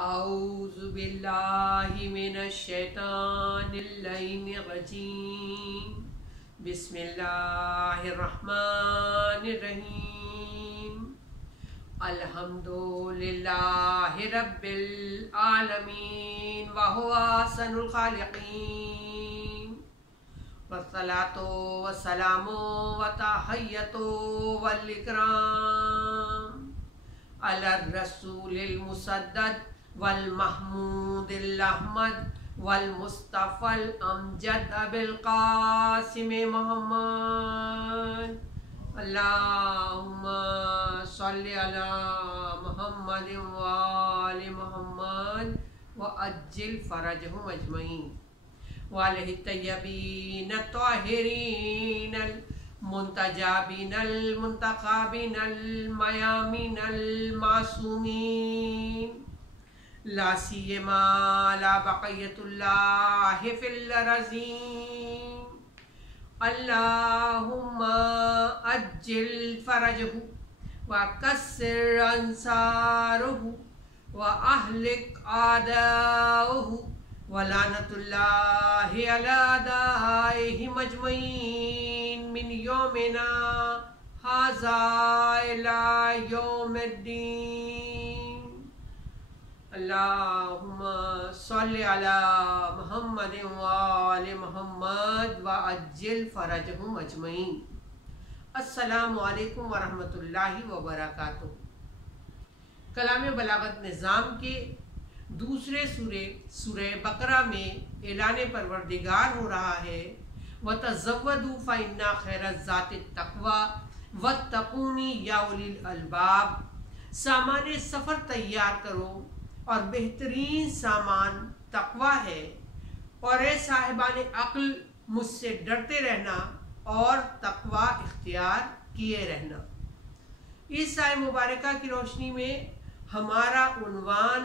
اعوذ باللہ من الشیطان اللعین الرجیم بسم اللہ الرحمن الرحیم الحمدللہ رب العالمین وہو احسن الخالقین والصلاة والسلام والتحیۃ والاکرام علی الرسول المسدد والمحمود الاحمد والمصطفى الامجد ابی القاسم محمد اللہم صلی علی محمد وآل محمد وعجل فرجہم اجمعین وآلہ الطیبین الطاہرین المنتجابین المنتخبین المیامین المعصومین لا سیما لا بقیت اللہ فی الارضین اللہم اجل فرجہ وکسر انصارہ واہلک اعداءہ ولعنت اللہ علی اعدائہم اجمعین من یومنا ھذا الی یوم الدین اللہم صلی علی محمد وآل محمد وعجل فرجہم اجمعین۔ السلام علیکم ورحمۃ اللہ وبرکاتہ۔ کلام بلاغت نظام کے دوسرے سورہ بقرہ میں اعلان پروردگار ہو رہا ہے وَتَزَوَّدُوا فَإِنَّ خَيْرَ الزَّادِ التَّقْوَىٰ وَاتَّقُونِ يَا أُولِي الْأَلْبَابِ۔ سامان سفر تیار کرو اور بہترین سامان تقویٰ ہے، اور اے صاحبان عقل مجھ سے ڈرتے رہنا اور تقویٰ اختیار کیے رہنا۔ اس آیہ مبارکہ کی روشنی میں ہمارا عنوان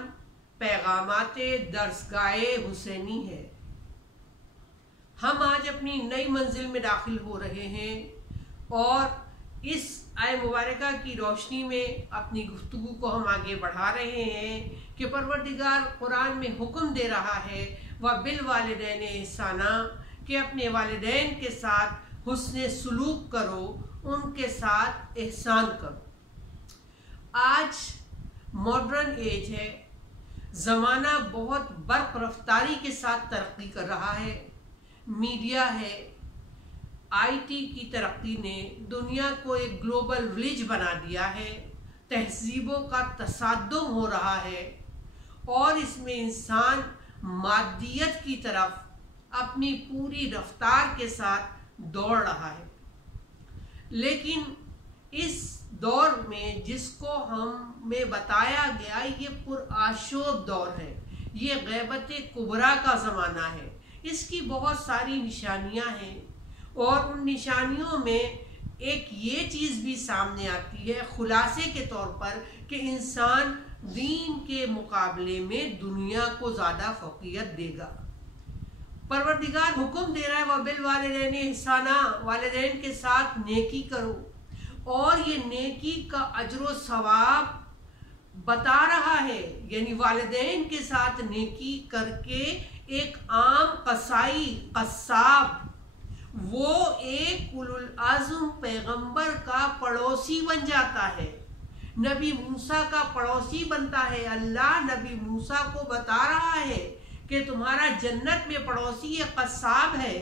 پیغامات درسگاہ حسینی ہے۔ ہم آج اپنی نئی منزل میں داخل ہو رہے ہیں اور اس آیہ مبارکہ کی روشنی میں اپنی گفتگو کو ہم آگے بڑھا رہے ہیں کہ پروردگار قرآن میں حکم دے رہا ہے وَبِالْوَالِدَيْنِ احسانا، کہ اپنے والدین کے ساتھ حسن سلوک کرو، ان کے ساتھ احسان کرو۔ آج ماڈرن ایج ہے، زمانہ بہت برق رفتاری کے ساتھ ترقی کر رہا ہے، میڈیا ہے، آئی ٹی کی ترقی نے دنیا کو ایک گلوبل ولیج بنا دیا ہے، تہذیبوں کا تصادم ہو رہا ہے اور اس میں انسان مادیت کی طرف اپنی پوری رفتار کے ساتھ دوڑ رہا ہے۔ لیکن اس دور میں جس کو ہمیں بتایا گیا یہ پرآشوب دور ہے، یہ غیبت کبریٰ کا زمانہ ہے، اس کی بہت ساری نشانیاں ہیں، اور ان نشانیوں میں ایک یہ چیز بھی سامنے آتی ہے خلاصے کے طور پر کہ انسان دین کے مقابلے میں دنیا کو زیادہ فوقیت دے گا۔ پروردگار حکم دے رہا ہے وَبِالْوَالِدَيْنِ احسانا، والدین کے ساتھ نیکی کرو، اور یہ نیکی کا اجر و ثواب بتا رہا ہے، یعنی والدین کے ساتھ نیکی کر کے ایک عام قصائی قصاب وہ ایک اولو العزم پیغمبر کا پڑوسی بن جاتا ہے، نبی موسیٰ کا پڑوسی بنتا ہے۔ اللہ نبی موسیٰ کو بتا رہا ہے کہ تمہارا جنت میں پڑوسی یہ قصاب ہے،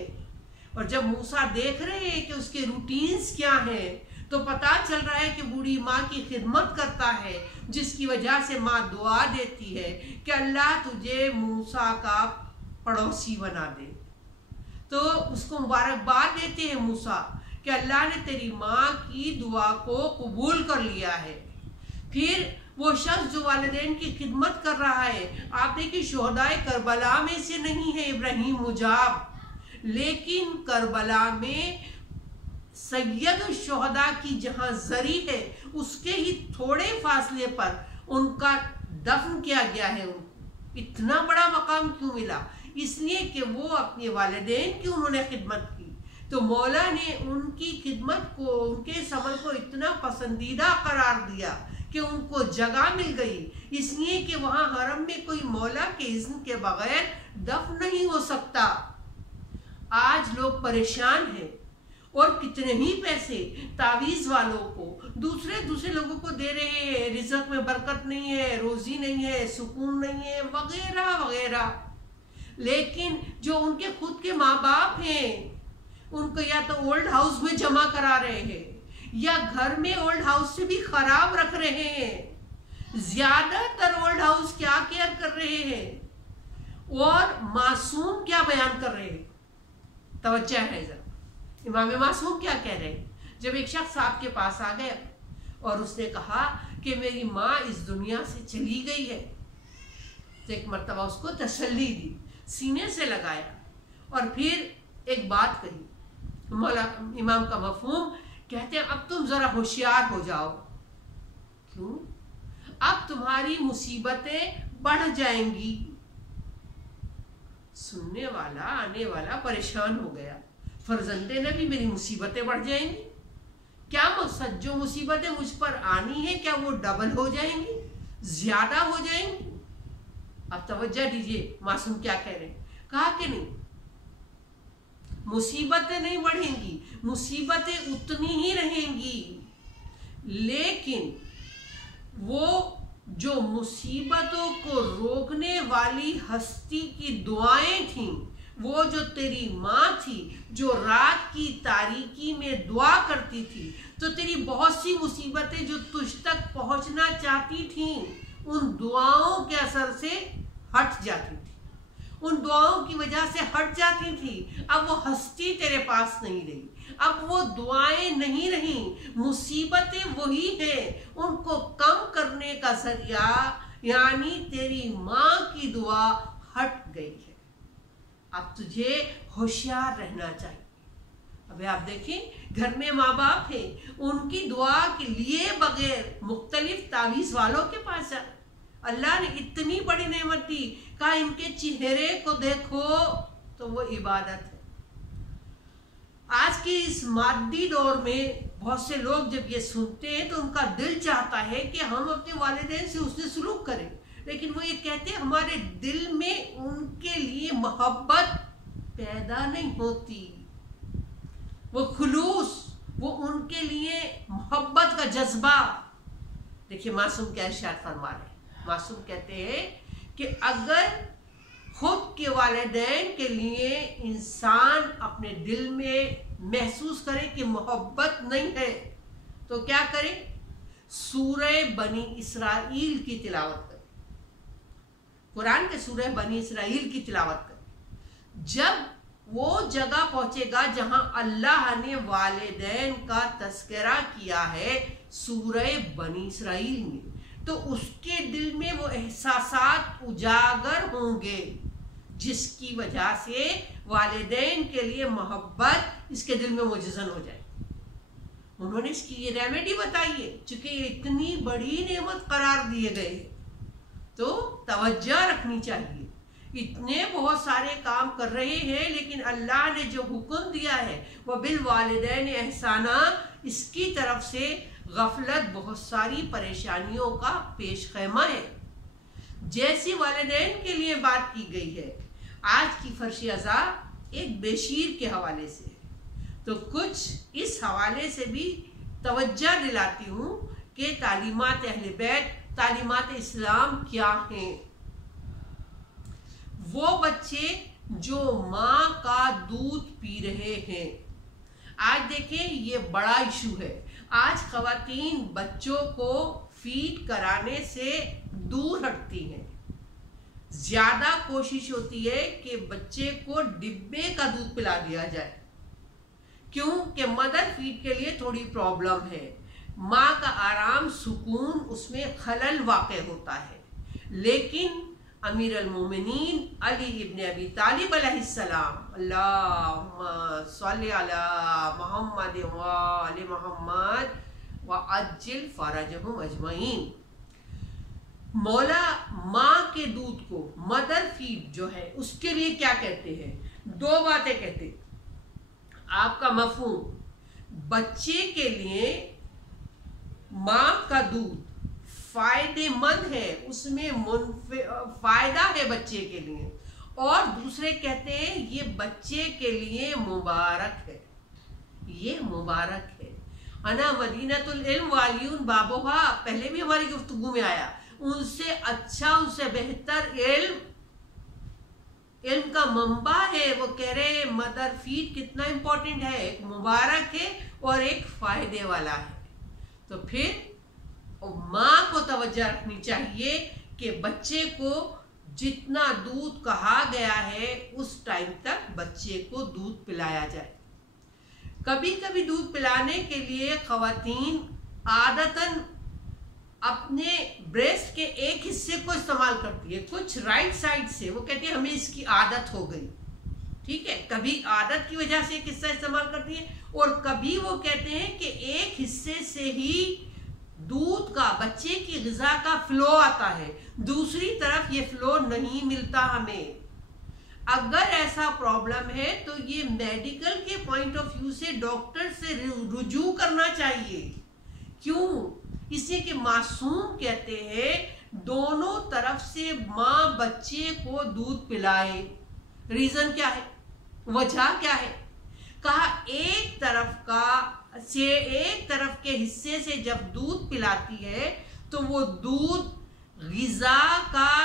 اور جب موسیٰ دیکھ رہے ہیں کہ اس کے روٹینز کیا ہیں تو پتہ چل رہا ہے کہ بوڑھی ماں کی خدمت کرتا ہے، جس کی وجہ سے ماں دعا دیتی ہے کہ اللہ تجھے موسیٰ کا پڑوسی بنا دے۔ تو اس کو مبارکباد دیتے ہیں موسیٰ کہ اللہ نے تیری ماں کی دعا کو قبول کر لیا ہے۔ پھر وہ شخص جو والدین کی خدمت کر رہا ہے، آپ دیکھیں شہدائے کربلا میں سے نہیں ہے ابراہیم مجاب، لیکن کربلا میں سید الشہداء کی جہاں زری ہے اس کے ہی تھوڑے فاصلے پر ان کا دفن کیا گیا ہے۔ ان کو اتنا بڑا مقام کیوں ملا؟ اس لیے کہ وہ اپنے والدین کی انہوں نے خدمت کی۔ تو مولا نے ان کی خدمت کو، ان کے عمل کو اتنا پسندیدہ قرار دیا کہ ان کو جگہ مل گئی، اس لیے کہ وہاں حرم میں کوئی مولا کے اذن کے بغیر دفن نہیں ہو سکتا۔ آج لوگ پریشان ہیں اور کتنے ہی پیسے تعویذ والوں کو دوسرے لوگوں کو دے رہے ہیں، رزق میں برکت نہیں ہے، روزی نہیں ہے، سکون نہیں ہے، وغیرہ وغیرہ۔ لیکن جو ان کے خود کے ماں باپ ہیں ان کو یا تو اولڈ ہاؤس میں جمع کرا رہے ہیں یا گھر میں اولڈ ہاؤس سے بھی خراب رکھ رہے ہیں۔ زیادہ تر اولڈ ہاؤس کیا کیئر کر رہے ہیں اور معصوم کیا بیان کر رہے ہیں؟ توجہ ہے ذرا، امام معصوم کیا کہہ رہے ہیں؟ جب ایک شخص آپ کے پاس آ گیا اور اس نے کہا کہ میری ماں اس دنیا سے چلی گئی ہے، تو ایک مرتبہ اس کو تسلی دی، سینے سے لگایا اور پھر ایک بات کہی۔ مولا امام کا مفہوم کہتے ہیں اب تم ذرا ہوشیار ہو جاؤ۔ کیوں؟ اب تمہاری مصیبتیں بڑھ جائیں گی۔ سننے والا آنے والا پریشان ہو گیا، فرزند نبی میری مصیبتیں بڑھ جائیں گی؟ کیا مقصد جو مصیبتیں مجھ پر آنی ہیں کیا وہ ڈبل ہو جائیں گی، زیادہ ہو جائیں گی؟ اب توجہ دیجئے معصوم کیا کہہ رہے ہیں۔ کہا کہ نہیں، مصیبتیں نہیں بڑھیں گی، مصیبتیں اتنی ہی رہیں گی، لیکن وہ جو مصیبتوں کو روکنے والی ہستی کی دعائیں تھیں، وہ جو تیری ماں تھی جو رات کی تاریکی میں دعا کرتی تھی، تو تیری بہت سی مصیبتیں جو تجھ تک پہنچنا چاہتی تھیں ان دعاؤں کے اثر سے ہٹ جاتی تھی، ان دعاؤں کی وجہ سے ہٹ جاتی تھی۔ اب وہ ہستی تیرے پاس نہیں رہی، اب وہ دعائیں نہیں رہیں، مصیبتیں وہی ہیں، ان کو کم کرنے کا ذریعہ یعنی تیری ماں کی دعا ہٹ گئی ہے۔ اب تجھے ہوشیار رہنا چاہیے۔ ابھی آپ دیکھیں گھر میں ماں باپ ہیں، ان کی دعا کے لیے بغیر مختلف تعویذ والوں کے پاس جا، اللہ نے اتنی بڑی نعمت دی، کہا ان کے چہرے کو دیکھو تو وہ عبادت ہے۔ آج کے اس مادی دور میں بہت سے لوگ جب یہ سنتے ہیں تو ان کا دل چاہتا ہے کہ ہم اپنے والدین سے حسن سلوک کریں، لیکن وہ یہ کہتے ہیں ہمارے دل میں ان کے لیے محبت پیدا نہیں ہوتی، وہ خلوص، وہ ان کے لیے محبت کا جذبہ۔ دیکھیے معصوم کیا ارشاد فرما رہے ہیں۔ معصوم کہتے ہیں کہ اگر خود کے والدین کے لیے انسان اپنے دل میں محسوس کرے کہ محبت نہیں ہے تو کیا کرے؟ سورہ بنی اسرائیل کی تلاوت کرے، قرآن کے سورہ بنی اسرائیل کی تلاوت کرے۔ جب وہ جگہ پہنچے گا جہاں اللہ نے والدین کا تذکرہ کیا ہے سورہ بنی اسرائیل میں، تو اس کے دل میں وہ احساسات اجاگر ہوں گے جس کی وجہ سے والدین کے لیے محبت اس کے دل میں مجزن ہو جائے۔ انہوں نے اس کی یہ ریمیڈی بتائی ہے، چونکہ یہ اتنی بڑی نعمت قرار دیے گئے ہیں تو توجہ رکھنی چاہیے۔ اتنے بہت سارے کام کر رہے ہیں لیکن اللہ نے جو حکم دیا ہے وہ بالوالدین احسانا، اس کی طرف سے غفلت بہت ساری پریشانیوں کا پیش خیمہ ہے۔ جیسی والدین کے لیے بات کی گئی ہے، آج کی فرش ازاں ایک بشیر کے حوالے سے ہے، تو کچھ اس حوالے سے بھی توجہ دلاتی ہوں کہ تعلیمات اہل بیت، تعلیمات اسلام کیا ہیں۔ وہ بچے جو ماں کا دودھ پی رہے ہیں، آج دیکھیں یہ بڑا ایشو ہے۔ آج خواتین بچوں کو فیڈ کرانے سے دور ہٹتی ہیں، زیادہ کوشش ہوتی ہے کہ بچے کو ڈبے کا دودھ پلا دیا جائے، کیوں کہ مدر فیڈ کے لیے تھوڑی پرابلم ہے، ماں کا آرام سکون اس میں خلل واقع ہوتا ہے۔ لیکن امیر المومنین علی ابن ابی طالب علیہ السلام، اللہم صلی علی محمد وآل محمد وعجل فرجہم اجمعین، مولا ماں کے دودھ کو، مدر فیڈ جو ہے اس کے لیے کیا کہتے ہیں؟ دو باتیں کہتے ہیں۔ آپ کا مفہوم، بچے کے لیے ماں کا دودھ فائدے مند ہے، اس میں فائدہ ہے بچے کے لیے، اور دوسرے کہتے ہیں یہ بچے کے لیے مبارک ہے، یہ مبارک ہے۔ انا مدینۃ العلم والیون بابوہا، پہلے بھی ہماری گفتگو میں آیا، ان سے اچھا، ان سے بہتر علم کا منبع ہے۔ وہ کہہ رہے مدر فیڈ کتنا امپورٹنٹ ہے، ایک مبارک ہے اور ایک فائدے والا ہے۔ تو پھر ماں کو توجہ رکھنی چاہیے کہ بچے کو جتنا دودھ کہا گیا ہے اس ٹائم تک بچے کو دودھ پلایا جائے۔ کبھی کبھی دودھ پلانے کے لیے خواتین عادتاً اپنے بریسٹ کے ایک حصے کو استعمال کرتی ہے، کچھ رائٹ سائڈ سے، وہ کہتی ہے ہمیں اس کی عادت ہو گئی، ٹھیک ہے، کبھی عادت کی وجہ سے ایک حصہ استعمال کرتی ہے، اور کبھی وہ کہتے ہیں کہ ایک حصے سے ہی دودھ کا، بچے کی غذا کا فلو آتا ہے، دوسری طرف یہ فلو نہیں ملتا ہمیں۔ اگر ایسا پرابلم ہے تو یہ میڈیکل کے پوائنٹ آف ویو سے ڈاکٹر سے رجوع کرنا چاہیے۔ کیوں؟ اس لیے کہ معصوم کہتے ہیں دونوں طرف سے ماں بچے کو دودھ پلائے۔ ریزن کیا ہے، وجہ کیا ہے؟ کہا ایک طرف کے حصے سے جب دودھ پلاتی ہے تو وہ دودھ غذا کا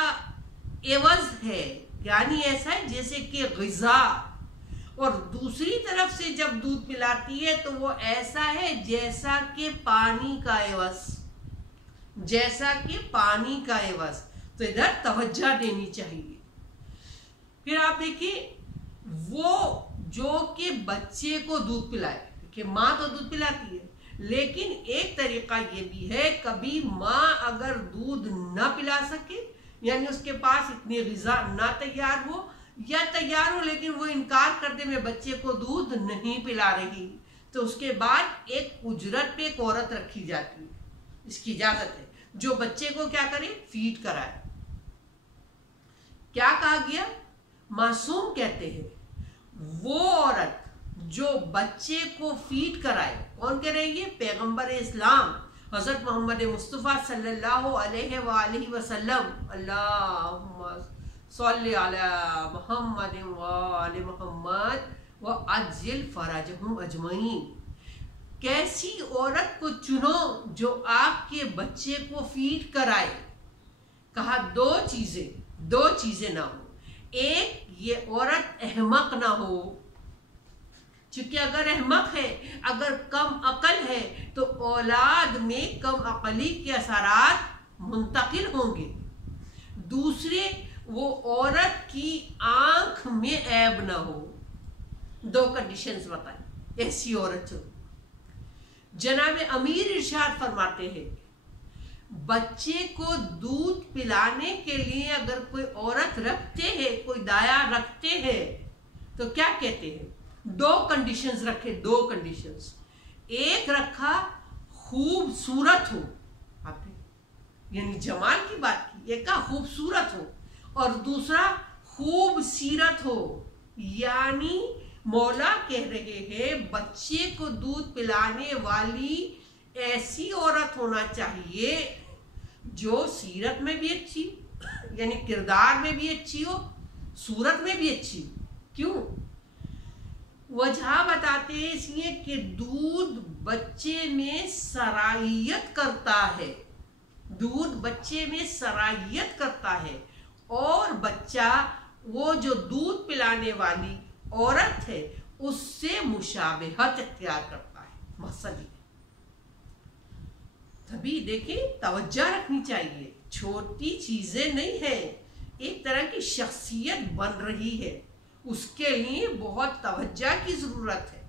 عوض ہے، یعنی ایسا ہے جیسے کہ غذا، اور دوسری طرف سے جب دودھ پلاتی ہے تو وہ ایسا ہے جیسا کہ پانی کا عوض، جیسا کہ پانی کا عوض۔ تو ادھر توجہ دینی چاہیے۔ پھر آپ دیکھیے وہ جو کہ بچے کو دودھ پلائے، کہ ماں تو دودھ پلاتی ہے، لیکن ایک طریقہ یہ بھی ہے کبھی ماں اگر دودھ نہ پلا سکے، یعنی اس کے پاس اتنی غذا نہ تیار ہو، یا تیار ہو لیکن وہ انکار کرتے میں بچے کو دودھ نہیں پلا رہی، تو اس کے بعد ایک اجرت پہ ایک عورت رکھی جاتی ہے، اس کی اجازت ہے، جو بچے کو کیا کرے، فیڈ کرائے۔ کیا کہا گیا؟ معصوم کہتے ہیں وہ عورت جو بچے کو فیڈ کرائے، کون کہہ رہی ہے؟ پیغمبر اسلام حضرت محمد مصطفیٰ صلی اللہ علیہ وآلہ وسلم، اللہم صلی علی محمد وآل محمد وعجل فرجہم اجمعین۔ کیسی عورت کو چنو جو آپ کے بچے کو فیڈ کرائے؟ کہا دو چیزیں نہ ہو، ایک یہ عورت احمق نہ ہو، چونکہ اگر احمق ہے، اگر کم عقل ہے تو اولاد میں کم عقلی کے اثرات منتقل ہوں گے۔ دوسرے وہ عورت کی آنکھ میں عیب نہ ہو۔ دو کنڈیشنز بتائیں ایسی عورت ہو۔ جناب امیر ارشاد فرماتے ہیں بچے کو دودھ پلانے کے لیے اگر کوئی عورت رکھتے ہیں، کوئی دایا رکھتے ہیں، تو کیا کہتے ہیں؟ دو کنڈیشنز رکھے، دو کنڈیشنز۔ ایک رکھا خوبصورت ہو، آپ نے یعنی جمال کی بات کی، ایک کا خوبصورت ہو، اور دوسرا خوب سیرت ہو، یعنی مولا کہہ رہے ہیں بچے کو دودھ پلانے والی ایسی عورت ہونا چاہیے جو سیرت میں بھی اچھی، یعنی کردار میں بھی اچھی ہو، صورت میں بھی اچھی ہو۔ کیوں؟ وجہ بتاتے ہیں اس لیے کہ دودھ بچے میں سرائیت کرتا ہے، دودھ بچے میں سرائیت کرتا ہے، اور بچہ وہ جو دودھ پلانے والی عورت ہے اس سے مشابہت اختیار کرتا ہے، مقصد یہ۔ تبھی دیکھیں توجہ رکھنی چاہیے، چھوٹی چیزیں نہیں ہیں، ایک طرح کی شخصیت بن رہی ہے، اس کے لیے بہت توجہ کی ضرورت ہے۔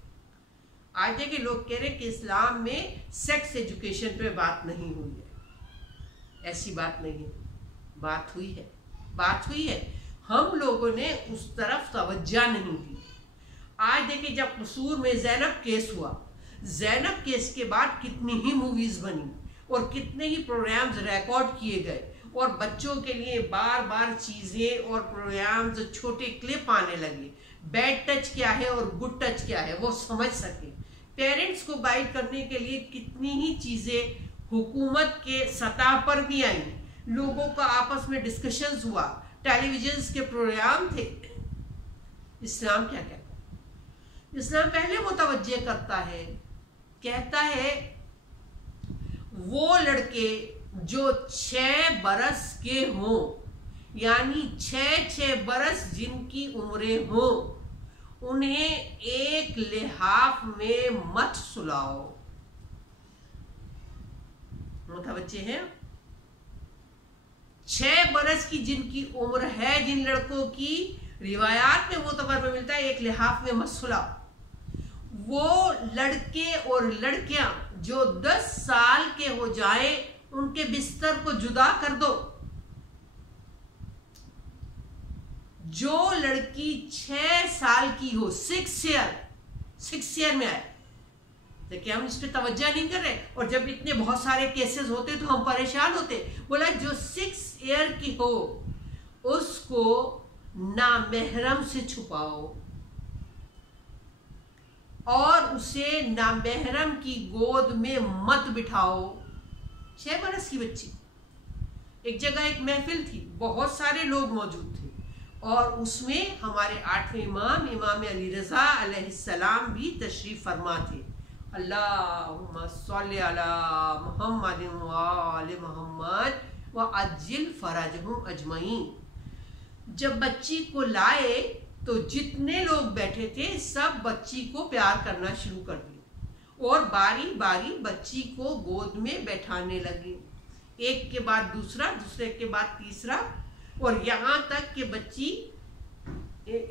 آج دیکھیں لوگ کہہ رہے کہ اسلام میں سیکس ایجوکیشن پہ بات نہیں ہوئی ہے، ایسی بات نہیں ہے، بات ہوئی ہے، ہم لوگوں نے اس طرف توجہ نہیں دی۔ آج دیکھیں جب قصور میں زینب کیس ہوا، زینب کیس کے بعد کتنی ہی موویز بنی اور کتنے ہی پروگرامز ریکارڈ کیے گئے، اور بچوں کے لیے بار بار چیزیں اور پروگرامز چھوٹے کلپ آنے لگے، بیڈ ٹچ کیا ہے اور گڈ ٹچ کیا ہے وہ سمجھ سکیں، پیرنٹس کو گائیڈ کرنے کے لیے کتنی ہی چیزیں حکومت کے سطح پر بھی آئی، لوگوں کا آپس میں ڈسکشنز ہوا، ٹیلی ویژنز کے پروگرام تھے۔ اسلام کیا کہتا ہے؟ اسلام پہلے متوجہ کرتا ہے، کہتا ہے وہ لڑکے جو 6 برس کے ہوں، یعنی 6 برس جن کی عمریں ہوں، انہیں ایک لحاف میں مت سلاؤ۔ متوجہ ہیں؟ 6 برس کی جن کی عمر ہے، جن لڑکوں کی روایات میں معتبر میں ملتا ہے ایک لحاف میں مت سلاؤ، وہ لڑکے اور لڑکیاں جو 10 سال کے ہو جائیں ان کے بستر کو جدا کر دو۔ جو لڑکی 6 سال کی ہو، 6 ایئر میں آئے، دیکھیں ہم اس پہ توجہ نہیں کر رہے، اور جب اتنے بہت سارے کیسز ہوتے تو ہم پریشان ہوتے۔ بولا جو 6 ایئر کی ہو اس کو نامحرم سے چھپاؤ اور اسے نامحرم کی گود میں مت بٹھاؤ۔ 6 برس کی بچی، ایک جگہ ایک محفل تھی، بہت سارے لوگ موجود تھے، اور اس میں ہمارے 8ویں امام علی رضا علیہ السلام بھی تشریف فرما تھے۔ اللہم صلی علی محمد وآل محمد وعجل فرجہم اجمعین۔ جب بچی کو لائے تو جتنے لوگ بیٹھے تھے سب بچی کو پیار کرنا شروع کر دیا اور باری باری بچی کو گود میں بیٹھانے لگے، ایک کے بعد دوسرا، دوسرے کے بعد تیسرا، اور یہاں تک کہ بچی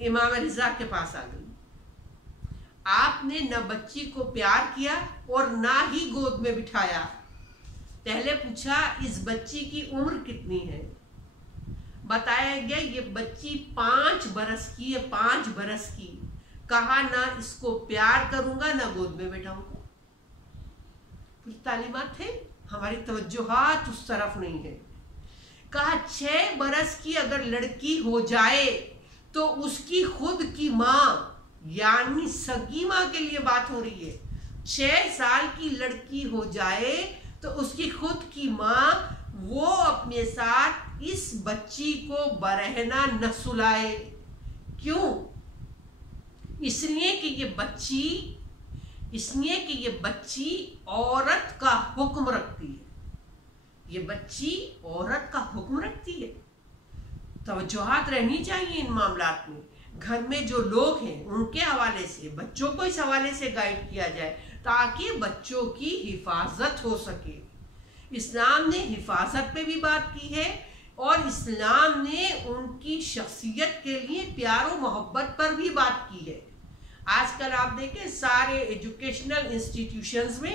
امام رضا کے پاس آ گئی۔ آپ نے نہ بچی کو پیار کیا اور نہ ہی گود میں بٹھایا۔ پہلے پوچھا اس بچی کی عمر کتنی ہے؟ بتایا گیا یہ بچی 5 برس کی ہے، 5 برس کی۔ کہا نہ اس کو پیار کروں گا نہ گود میں بیٹھاؤں گا۔ کچھ تعلیمات ہیں، ہماری توجہات اس طرف نہیں ہے۔ کہا 6 برس کی اگر لڑکی ہو جائے تو اس کی خود کی ماں، یعنی سگی ماں کے لیے بات ہو رہی ہے، 6 سال کی لڑکی ہو جائے تو اس کی خود کی ماں وہ اپنے ساتھ اس بچی کو برہنہ نہ سلائے۔ کیوں؟ اس لیے کہ یہ بچی عورت کا حکم رکھتی ہے، یہ بچی عورت کا حکم رکھتی ہے۔ توجہات رہنی چاہیے ان معاملات میں۔ گھر میں جو لوگ ہیں ان کے حوالے سے بچوں کو اس حوالے سے گائیڈ کیا جائے تاکہ بچوں کی حفاظت ہو سکے۔ اسلام نے حفاظت پہ بھی بات کی ہے، اور اسلام نے ان کی شخصیت کے لیے پیار و محبت پر بھی بات کی ہے۔ آج کل آپ دیکھیں سارے ایجوکیشنل انسٹیٹیوشنز میں،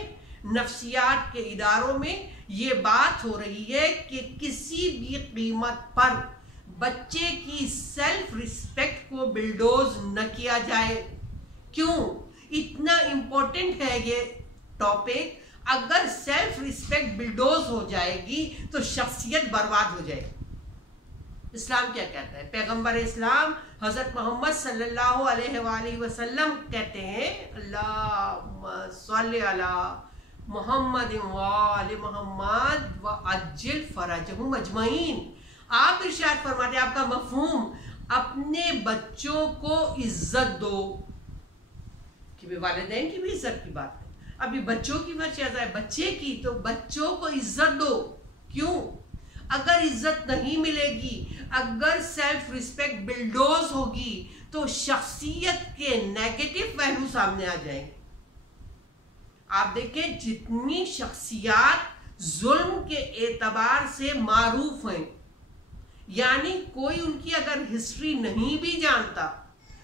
نفسیات کے اداروں میں یہ بات ہو رہی ہے کہ کسی بھی قیمت پر بچے کی سیلف ریسپیکٹ کو بلڈوز نہ کیا جائے۔ کیوں؟ اتنا امپورٹنٹ ہے یہ ٹاپک۔ اگر سیلف ریسپیکٹ بلڈوز ہو جائے گی تو شخصیت برباد ہو جائے گی۔ اسلام کیا کہتا ہے؟ پیغمبر اسلام حضرت محمد صلی اللہ علیہ وآلہ وسلم کہتے ہیں اللہم صلی علی محمد وآل محمد وعجل فرجہم اجمعین۔ آپ ارشاد فرماتے ہیں، آپ کا مفہوم، اپنے بچوں کو عزت دو، کہ والدین کی بھی عزت کی بات ہے، ابھی بچوں کی فرض ہے، بچے کی، تو بچوں کو عزت دو۔ کیوں؟ اگر عزت نہیں ملے گی، اگر سیلف ریسپیکٹ بلڈوز ہوگی تو شخصیت کے نیگیٹو پہلو سامنے آ جائیں گے۔ آپ دیکھیں جتنی شخصیات ظلم کے اعتبار سے معروف ہیں، یعنی کوئی ان کی اگر ہسٹری نہیں بھی جانتا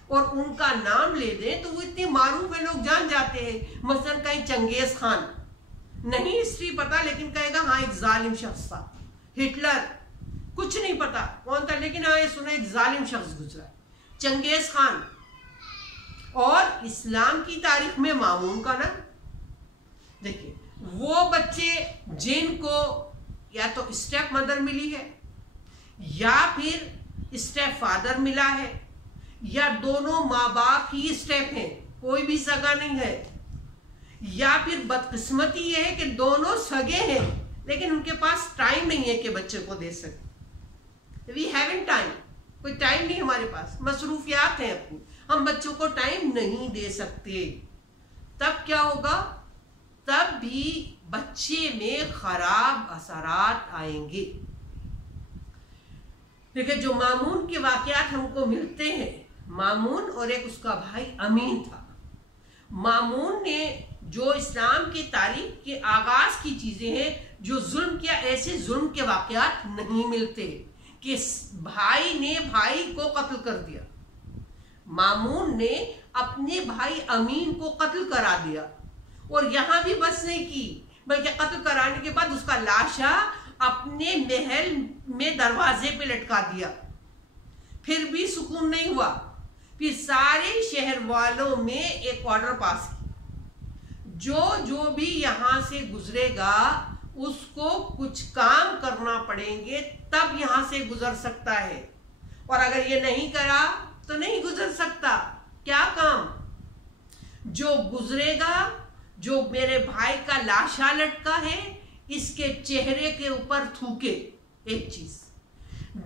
اور ان کا نام لے دیں تو وہ اتنی معروف ہے، لوگ جان جاتے ہیں۔ مثلا کہیں چنگیز خان، نہیں ہسٹری پتا لیکن کہے گا ہاں ایک ظالم شخص تھا۔ ہٹلر، کچھ نہیں پتا کون تھا لیکن ہاں یہ سنا ایک ظالم شخص گزرا۔ چنگیز خان، اور اسلام کی تاریخ میں مامون کا نام، دیکھیں وہ بچے جن کو یا تو اسٹیپ مدر ملی ہے یا پھر اسٹیپ فادر ملا ہے، یا دونوں ماں باپ ہی اسٹیپ ہیں، کوئی بھی سگا نہیں ہے، یا پھر بدقسمتی یہ ہے کہ دونوں سگے ہیں لیکن ان کے پاس ٹائم نہیں ہے کہ بچے کو دے سکے. وی ہیونٹ ٹائم، کوئی ٹائم نہیں ہمارے پاس، مصروفیات ہیں اپنی، ہم بچوں کو ٹائم نہیں دے سکتے. تب کیا ہوگا؟ تب بھی بچے میں خراب اثرات آئیں گے. دیکھیں جو مامون کے واقعات ہم کو ملتے ہیں، مامون اور ایک اس کا بھائی امین تھا. مامون نے جو اسلام کی تاریخ کے آغاز کی چیزیں ہیں جو ظلم کیا، ایسے ظلم کے واقعات نہیں ملتے کہ بھائی نے بھائی کو قتل کر دیا. مامون نے اپنے بھائی امین کو قتل کرا دیا، اور یہاں بھی بس نہیں کی بلکہ قتل کرانے کے بعد اس کا لاشا اپنے محل میں دروازے پہ لٹکا دیا. پھر بھی سکون نہیں ہوا. پھر سارے شہر والوں میں ایک آرڈر پاس کیا، جو بھی یہاں سے گزرے گا اس کو کچھ کام کرنا پڑیں گے تب یہاں سے گزر سکتا ہے، اور اگر یہ نہیں کرا تو نہیں گزر سکتا. کیا کام؟ جو گزرے گا، جو میرے بھائی کا لاشا لٹکا ہے اس کے چہرے کے اوپر تھوکے، ایک چیز.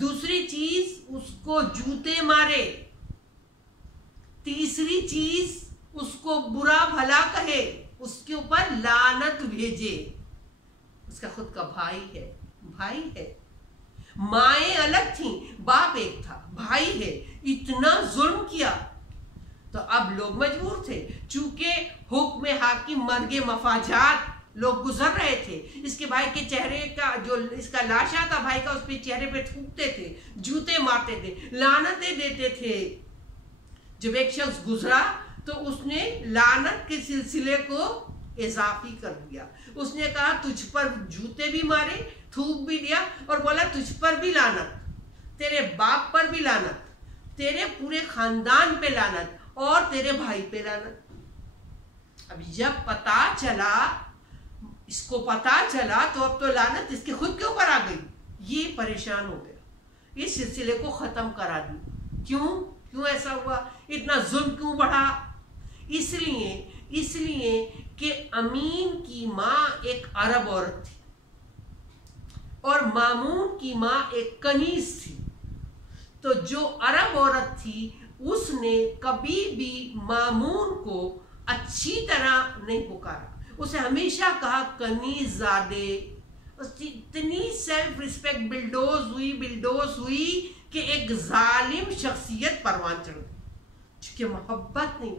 دوسری چیز اس کو جوتے مارے. تیسری چیز اس کو برا بھلا کہے، اس کے اوپر لعنت بھیجے. اس کا خود کا بھائی ہے. مائیں الگ تھیں، باپ ایک تھا، بھائی ہے. اتنا ظلم کیا تو اب لوگ مجبور تھے، چونکہ حکم حاکم مرگ مفاجات لوگ گزر رہے تھے. اس کے بھائی کے چہرے کا جو اس کا لاشا تھا بھائی کا، اس پہ چہرے پہ تھوکتے تھے، جوتے مارتے تھے، لعنتیں دیتے تھے. جب ایک شخص گزرا تو اس نے لعنت کے سلسلے کو اضافی کر دیا. اس نے کہا تجھ پر جوتے بھی مارے، تھوک بھی دیا، اور بولا تجھ پر بھی لعنت، تیرے باپ پر بھی لعنت، تیرے پورے خاندان پہ لعنت، اور تیرے بھائی پہ لعنت. اب جب اس کو پتا چلا تو اب تو لعنت اس کے خود کے اوپر آ گئی. یہ پریشان ہو گیا، اس سلسلے کو ختم کرا دی. کیوں ایسا ہوا؟ اتنا ظلم کیوں بڑھا؟ اس لیے کہ امین کی ماں ایک عرب عورت تھی اور مامون کی ماں ایک کنیز تھی. تو جو عرب عورت تھی اس نے کبھی بھی مامون کو اچھی طرح نہیں پکارا، اسے ہمیشہ کہا کنیز زادے. اتنی سیلف ریسپیکٹ بلڈوز ہوئی کہ ایک ظالم شخصیت پروان چڑھ گئی، چونکہ محبت نہیں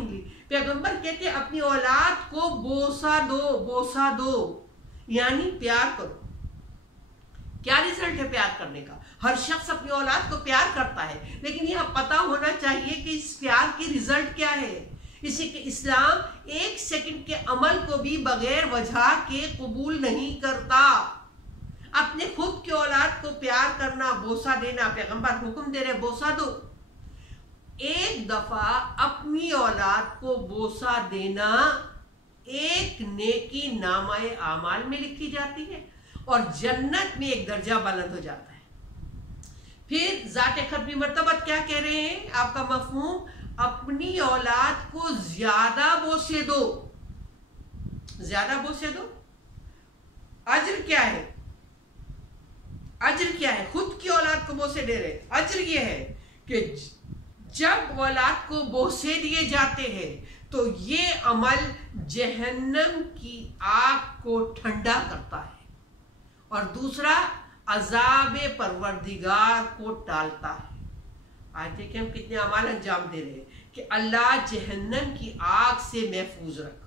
ملی. پیغمبر کہتے اپنی اولاد کو بوسا دو یعنی پیار کرو. کیا ریزلٹ ہے پیار کرنے کا؟ ہر شخص اپنی اولاد کو پیار کرتا ہے، لیکن یہ پتا ہونا چاہیے کہ اس پیار کی ریزلٹ کیا ہے. اسی کہ اسلام ایک سیکنڈ کے عمل کو بھی بغیر وجہ کے قبول نہیں کرتا. اپنے خود کی اولاد کو پیار کرنا، بوسا دینا، پیغمبر حکم دے رہے بوسا دو. ایک دفعہ اپنی اولاد کو بوسا دینا ایک نیکی نامہ اعمال میں لکھی جاتی ہے اور جنت میں ایک درجہ بلند ہو جاتا ہے. پھر ذات ختمی مرتبت کیا کہہ رہے ہیں؟ آپ کا مفہوم، اپنی اولاد کو زیادہ بوسے دو. اجر کیا ہے؟ خود کی اولاد کو بوسے دے رہے. اجر یہ ہے کہ جب اولاد کو بوسے دیے جاتے ہیں تو یہ عمل جہنم کی آگ کو ٹھنڈا کرتا ہے، اور دوسرا عذاب پروردگار کو ٹالتا ہے. آج دیکھیں ہم کتنے اعمال انجام دے رہے ہیں کہ اللہ جہنم کی آگ سے محفوظ رکھ،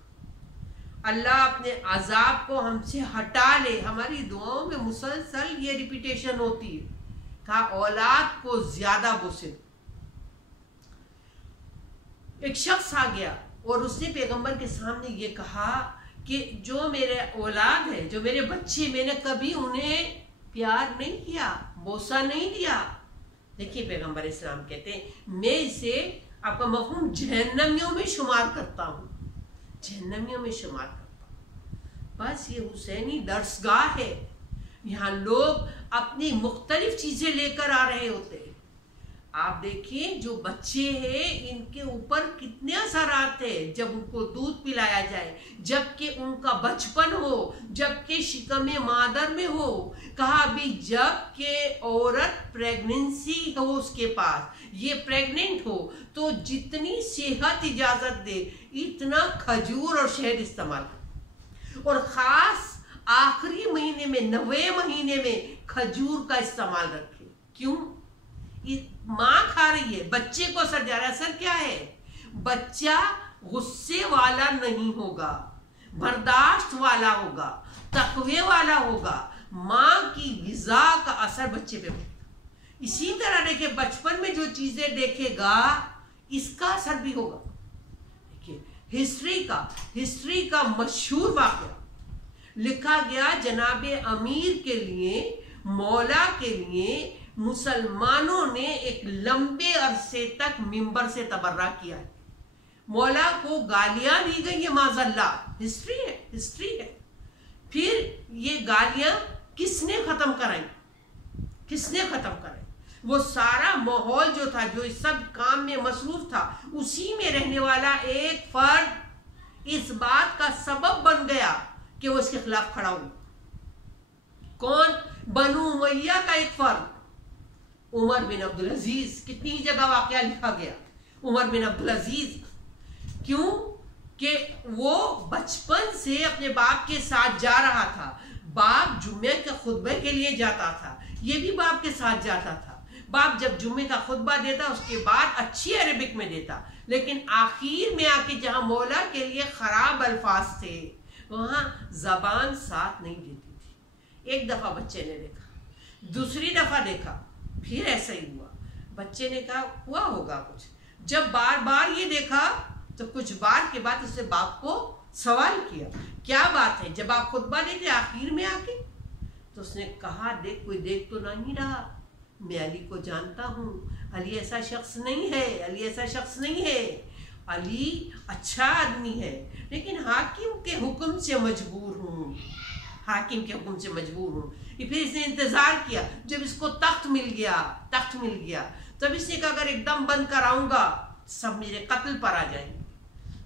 اللہ اپنے عذاب کو ہم سے ہٹا لے. ہماری دعاؤں میں مسلسل یہ ریپیٹیشن ہوتی ہے، کہا اولاد کو زیادہ بوسے. ایک شخص آ گیا اور اس نے پیغمبر کے سامنے یہ کہا کہ جو میرے اولاد ہے، جو میرے بچے، میں نے کبھی انہیں پیار نہیں کیا، بوسا نہیں دیا. دیکھیے پیغمبر اسلام کہتے ہیں میں اسے، آپ کا مفہوم، جہنمیوں میں شمار کرتا ہوں. بس یہ حسینی درسگاہ ہے، یہاں لوگ اپنی مختلف چیزیں لے کر آ رہے ہوتے ہیں. آپ دیکھیں جو بچے ہیں ان کے اوپر کتنے اثرات ہیں جب ان کو دودھ پلایا جائے، جبکہ ان کا بچپن ہو، جبکہ شکم مادر میں ہو. کہا بھی جب کہ عورت پریگننسی ہو اس کے پاس، یہ پریگننٹ ہو تو جتنی صحت اجازت دے اتنا کھجور اور شہد استعمال کرے، اور خاص آخری مہینے میں 90 مہینے میں کھجور کا استعمال رکھے. کیوں؟ ماں کھا رہی ہے، بچے کو اثر جا رہا ہے. اثر کیا ہے؟ بچہ غصے والا نہیں ہوگا، برداشت والا ہوگا، تقوی والا ہوگا. ماں کی غذا کا اثر بچے پہ پڑے گا. اسی طرح دیکھیں بچپن میں جو چیزیں دیکھے گا اس کا اثر بھی ہوگا. دیکھیں ہسٹری کا مشہور واقعہ لکھا گیا جناب امیر کے لیے، مولا کے لیے مسلمانوں نے ایک لمبے عرصے تک منبر سے تبرہ کیا ہے. مولا کو گالیاں دی گئی ہیں معاذ اللہ. ہسٹری ہے. پھر یہ گالیاں کس نے ختم کرائی؟ وہ سارا ماحول جو تھا، جو اس سب کام میں مصروف تھا، اسی میں رہنے والا ایک فرد اس بات کا سبب بن گیا کہ وہ اس کے خلاف کھڑا ہو. کون؟ بنو امیہ کا ایک فرد، عمر بن عبدالعزیز. کتنی جگہ واقعہ لکھا گیا عمر بن عبدالعزیز. کیوں کہ وہ بچپن سے اپنے باپ کے ساتھ جا رہا تھا. باپ جمعے کے خطبے کے لیے جاتا تھا، یہ بھی باپ کے ساتھ جاتا تھا. باپ جب جمعے کا خطبہ دیتا اس کے بعد اچھی عربک میں دیتا، لیکن آخر میں آ کے جہاں مولا کے لیے خراب الفاظ تھے وہاں زبان ساتھ نہیں دیتی تھی. ایک دفعہ بچے نے دیکھا، دوسری دفعہ دیکھا، پھر ایسا ہی ہوا. بچے نے کہا ہوا ہوگا کچھ. جب بار بار یہ دیکھا تو کچھ بار کے بعد اس نے باپ کو سوال کیا کیا بات ہے جب آپ خطبہ دیتے آخر میں آ کے؟ تو اس نے کہا دیکھ کوئی دیکھ تو نہیں رہا، میں علی کو جانتا ہوں، علی ایسا شخص نہیں ہے. علی اچھا آدمی ہے، لیکن حاکم کے حکم سے مجبور ہوں. پھر اس نے انتظار کیا. جب اس کو تخت مل گیا تب اس نے کہا اگر ایک دم بند کراؤں گا سب میرے قتل پر آ جائیں گے.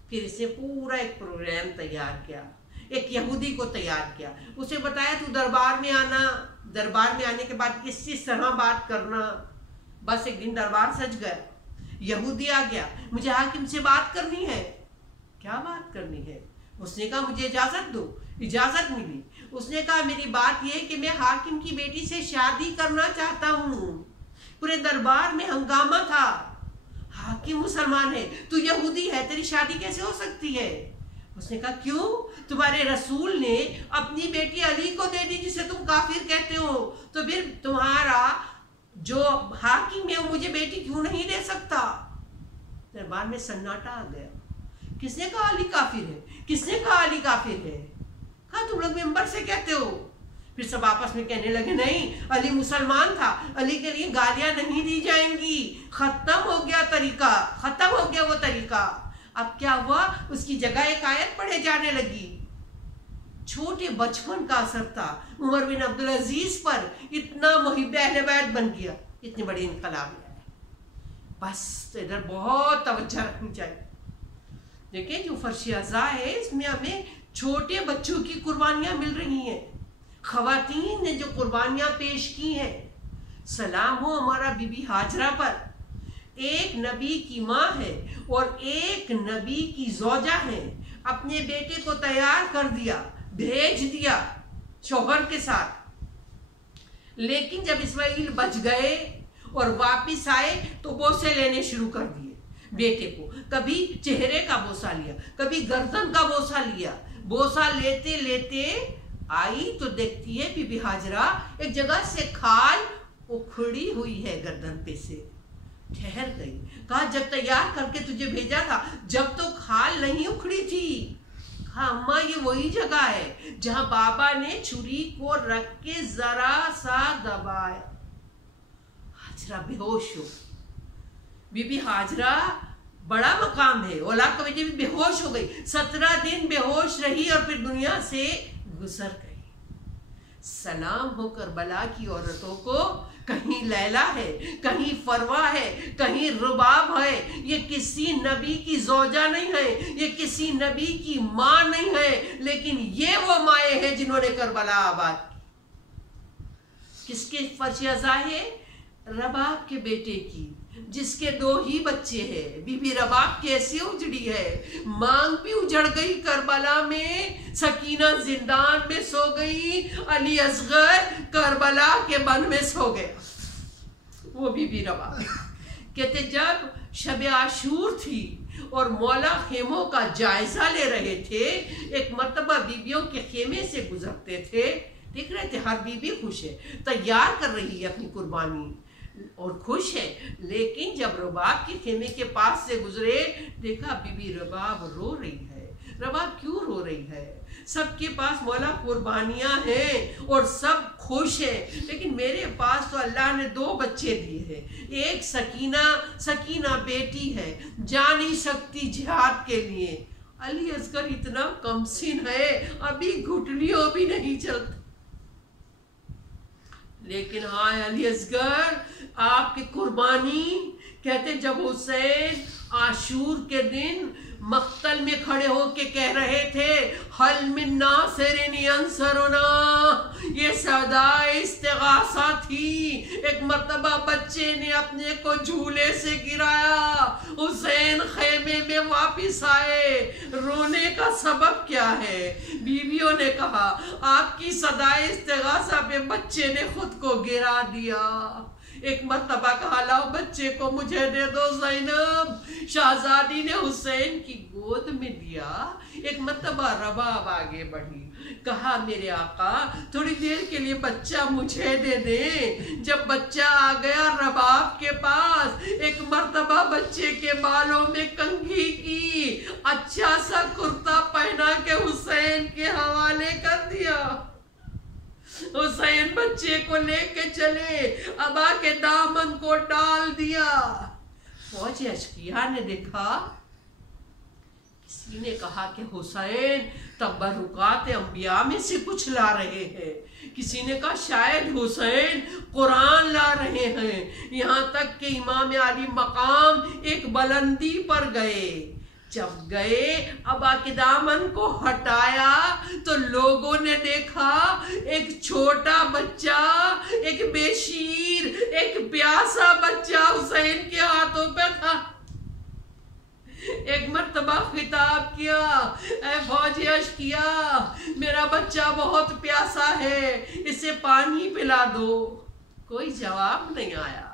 پھر اس نے پورا ایک پروگرام تیار کیا، ایک یہودی کو تیار کیا. اسے بتایا تو دربار میں آنا، دربار میں آنے کے بعد اس طرح بات کرنا. بس ایک دن دربار سج گیا، یہودی آ گیا، مجھے حاکم سے بات کرنی ہے. کیا بات کرنی ہے؟ اس نے کہا مجھے اجازت دو. اجازت ملی. اس نے کہا میری بات یہ کہ میں حاکم کی بیٹی سے شادی کرنا چاہتا ہوں. پورے دربار میں ہنگامہ تھا، حاکم مسلمان ہے، تو یہودی ہے، تیری شادی کیسے ہو سکتی ہے؟ اس نے کہا کیوں؟ تمہارے رسول نے اپنی بیٹی علی کو دے دی جسے تم کافر کہتے ہو، تو پھر تمہارا جو حاکم ہے وہ مجھے بیٹی کیوں نہیں دے سکتا؟ دربار میں سناٹا آ گیا. کس نے کہا علی کافر ہے؟ کس نے کہا علی کافر ہے؟ کہا تم لوگ ممبر سے کہتے ہو. پھر سب آپس میں کہنے لگے نہیں، علی مسلمان تھا، علی کے لیے گالیاں نہیں دی جائیں گی. ختم ہو گیا وہ طریقہ. اب کیا ہوا؟ اس کی جگہ ایک آیت پڑھے جانے لگی. چھوٹے بچپن کا اثر تھا عمر بن عبدالعزیز پر، اتنا محب اہل بیت بن گیا، اتنے بڑے انقلاب میں. بس ادھر بہت توجہ رکھنی چاہیے. دیکھیں جو فرش ازا ہے اس میں ہمیں چھوٹے بچوں کی قربانیاں مل رہی ہیں. خواتین نے جو قربانیاں پیش کی ہیں، سلام ہو ہمارا بی بی ہاجرہ پر. ایک نبی کی ماں ہے اور ایک نبی کی زوجہ ہے. اپنے بیٹے کو تیار کر دیا، بھیج دیا شوہر کے ساتھ. لیکن جب اسماعیل بچ گئے اور واپس آئے تو بوسے لینے شروع کر دیے بیٹے کو. کبھی چہرے کا بوسہ لیا، کبھی گردن کا بوسہ لیا. بوسہ لیتے لیتے آئی تو دیکھتی ہے بی بی ہاجرہ ایک جگہ سے کھال اکھڑی ہوئی ہے گردن پہ سے. ٹھہر گئی. کہا جب تیار کر کے تجھے بھیجا تھا جب تو کھال نہیں اکھڑی تھی. کہا اماں یہ وہی جگہ ہے جہاں بابا نے چھری کو رکھ کے ذرا سا دبایا. ہاجرہ بے ہوش ہو. بی بی ہاجرہ بڑا مقام ہے، اولاد کا بیٹی بھی بے ہوش ہو گئی. 17 دن بے ہوش رہی اور پھر دنیا سے گزر گئی. سلام ہو کربلا کی عورتوں کو، کہیں لیلا ہے، کہیں فروا ہے، کہیں رباب ہے، یہ کسی نبی کی زوجہ نہیں ہے، یہ کسی نبی کی ماں نہیں ہے، لیکن یہ وہ مائیں ہیں جنہوں نے کربلا آباد کی۔ کس کے فرش ازا ہے؟ رباب کے بیٹے کی، جس کے 2 ہی بچے ہیں۔ بی بی رباب کیسے اجڑی ہے؟ مانگ بھی اجڑ گئی کربلا میں، سکینہ زندان میں سو گئی، علی اصغر کربلا کے بن میں سو گیا۔ وہ بی بی رباب کہتے جب شب عاشور تھی اور مولا خیموں کا جائزہ لے رہے تھے، ایک مرتبہ بیویوں کے خیمے سے گزرتے تھے، دیکھ رہے تھے ہر بیوی خوش ہے، تیار کر رہی ہے اپنی قربانی اور خوش ہے، لیکن جب رباب کے خیمے کے پاس سے گزرے، دیکھا بی بی رباب رو رہی ہے۔ رباب کیوں رو رہی ہے؟ سب کے پاس مولا قربانیاں ہیں اور سب خوش ہیں، لیکن میرے پاس تو اللہ نے 2 بچے دیے ہیں، ایک سکینہ بیٹی ہے، جا نہیں سکتی جہاد کے لیے، علی اصغر اتنا کم سن ہے، ابھی گھٹلیوں بھی نہیں چلتا، لیکن ہاں علی اصغر آپ کی قربانی۔ کہتے جب حسین عاشور کے دن مقتل میں کھڑے ہو کے کہہ رہے تھے حل من ناصر ینصرنا، یہ صدائے استغاثہ تھی۔ ایک مرتبہ بچے نے اپنے کو جھولے سے گرایا، حسین خیمے میں واپس آئے، رونے کا سبب کیا ہے؟ بیویوں نے کہا آپ کی صدائے استغاثہ پہ بچے نے خود کو گرا دیا۔ ایک مرتبہ کہا لاؤ بچے کو مجھے دے دو زینب، شہزادی نے حسین کی گود میں دیا۔ ایک مرتبہ رباب آگے بڑھی، کہا میرے آقا تھوڑی دیر کے لیے بچہ مجھے دے دیں۔ جب بچہ آ گیا رباب کے پاس، ایک مرتبہ بچے کے بالوں میں کنگھی کی، اچھا سا کرتا پہنا کے حسین کے حوالے کر دیا۔ حسین بچے کو لے کے چلے، ابا کے دامن کو ڈال دیا۔ فوج اشقیاء نے دیکھا، کسی نے کہا کہ حسین تبرکات انبیاء میں سے کچھ لا رہے ہیں، کسی نے کہا شاید حسین قرآن لا رہے ہیں، یہاں تک کہ امام علی مقام ایک بلندی پر گئے۔ جب گئے ابا کے دامن کو ہٹایا تو لوگوں نے دیکھا ایک چھوٹا بچہ، ایک بے شیر، ایک پیاسا بچہ حسین کے ہاتھوں پہ تھا۔ ایک مرتبہ خطاب کیا، اے فوجی اشقیاء میرا بچہ بہت پیاسا ہے، اسے پانی پلا دو۔ کوئی جواب نہیں آیا۔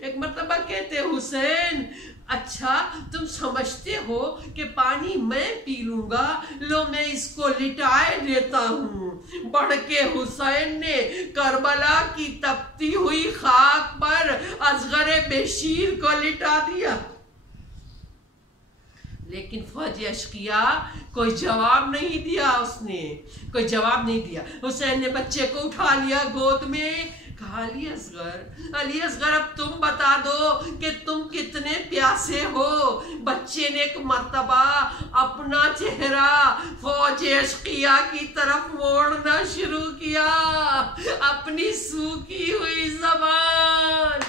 ایک مرتبہ کہتے حسین اچھا تم سمجھتے ہو کہ پانی میں پی لوں گا، لو میں اس کو لٹائے دیتا ہوں۔ بڑھ کے حسین نے کربلا کی تپتی ہوئی خاک پر اصغر بشیر کو لٹا دیا، لیکن فوج اشقیاء کوئی جواب نہیں دیا، اس نے کوئی جواب نہیں دیا۔ حسین نے بچے کو اٹھا لیا گود میں، کہا علی اصغر اب تم بتا دو کہ تم کتنے پیاسے ہو۔ بچے نے ایک مرتبہ اپنا چہرہ فوج اشقیاء کی طرف موڑنا شروع کیا، اپنی سوکھی ہوئی زبان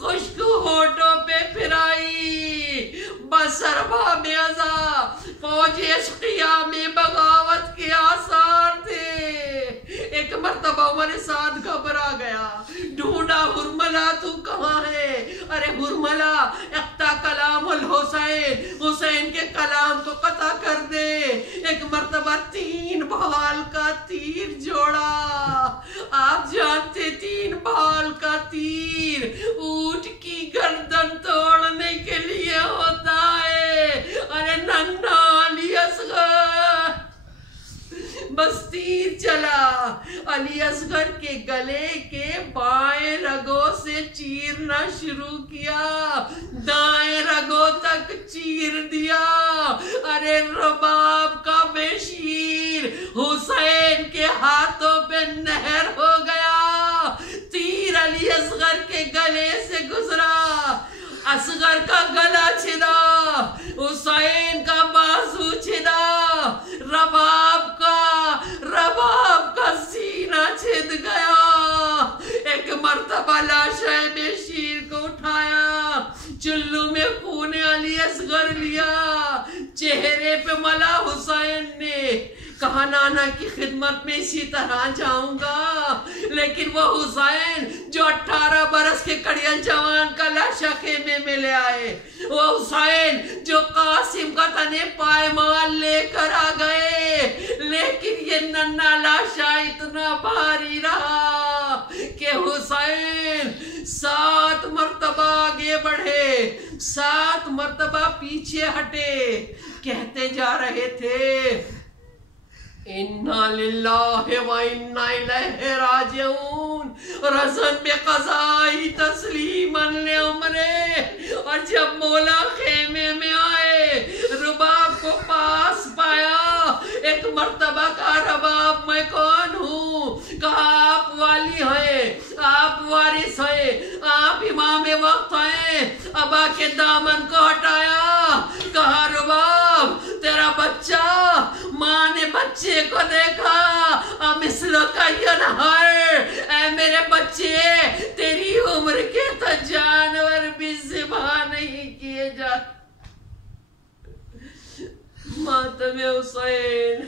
خشک ہونٹوں پہ پھرائی، بسربا میں ازا فوج اشقیاء میں بغاوت کے آثار تھے۔ ایک مرتبہ عمر سعد گھبرا گیا، ڈھونڈا ہرملا تو کہاں ہے؟ ارے ہرملا اقطع کلام الحسین، حسین کے کلام کو قطع کر دے۔ ایک مرتبہ 3 بھال کا تیر جوڑا، آپ جانتے 3 بھال کا تیر اونٹ کی گردن توڑنے کے لیے ہوتا ہے۔ ارے ننھا علی اصغر بس تیر چلا، علی اصغر کے گلے کے بائیں رگوں سے چیرنا شروع کیا، دائیں رگوں تک چیر دیا۔ ارے رباب کا بے شیر حسین کے ہاتھوں پہ نہر ہو گیا، تیر علی اصغر کے گلے سے گزرا، اصغر کا گلا چھنا، حسین کا بازو چھنا، رباب کا سینہ چھد گیا. ایک مرتبہ لاشے بے شیر کو اٹھایا, چلو میں خون علی اصغر لیا. چہرے پہ ملا حسین نے کہا نانا کی خدمت میں اسی طرح جاؤں گا, لیکن وہ حسین جو 18 برس کے کڑیل جوان کا لاشا خیمے میں لے آئے, وہ حسین جو قاسم کا تنے پائمال لے کر آ گئے, لیکن یہ ننھا لاشا اتنا بھاری رہا کہ حسین 7 مرتبہ آگے بڑھے, 7 مرتبہ پیچھے ہٹے, کہتے جا رہے تھے اِنَّا لِلَّهِ وَإِنَّا إِلَيْهِ راجعون, رزن بقضائی تسلیماً لِعمرے. اور جب مولا خیمے میں آئے, رباب کو پاس پایا, ایک مرتبہ کہا رباب میں کون ہوں؟ کہا آپ والی ہیں, آپ وارث ہیں, آپ امام وقت ہیں. ابا کے دامن کو ہٹایا, کہا رباب تیرا بچہ, ماں نے بچے کو دیکھا, مثل کا ینہر, اے میرے بچے تیری عمر کے تو جانور بھی ذبح نہیں کیے جاتے. ماتم حسین.